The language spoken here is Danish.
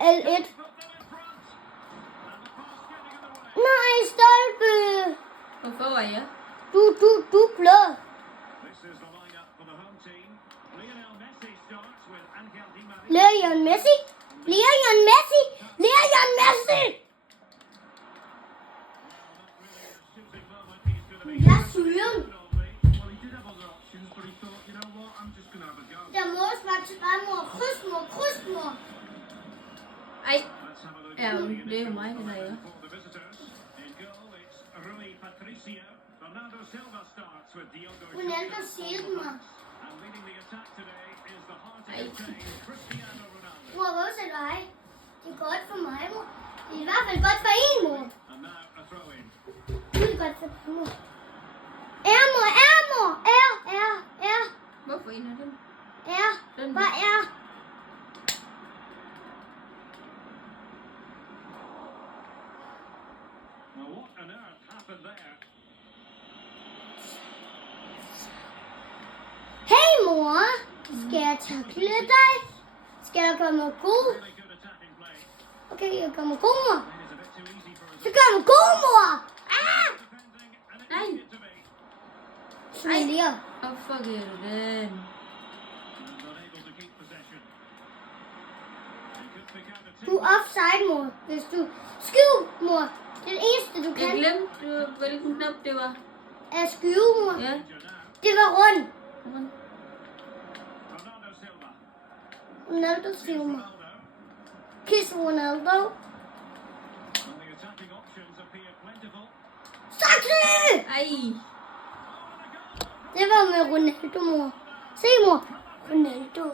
L1. Nej, stolpe. Hvorfor var jeg? Du blå. Lionel Messi. Lionel Messi. Lionel Messi. Jeg er syren. Der må også være til dig, mor. Kryds, mor. Ej. Ja, det er mig, det der. Ronaldo siger mig. Ej. Mor, hvor er dig? Det er godt for mig, mor. Det er i hvert fald godt for en, mor. Det er godt for dig, mor. Mor. Hvorfor en af dem? Den. Hvad er? Hey, mor. Skal jeg takle dig? Skal jeg gøre mig god? Okay, jeg gør mig god, mor. Så gør mig god, mor. Nej. Smiler. Hvorfor gør du den? Du er offside, mor. Hvis du skyver, mor. Det er det eneste, du Jeg kan. glemte, hvilken knap det var. At skyve, mor. Ja. Det var rundt. Hvordan? Ronaldo Silva. Kiss Ronaldo. Sakse! Ej. Det var med Ronaldo, mor. Se, mor. Ronaldo.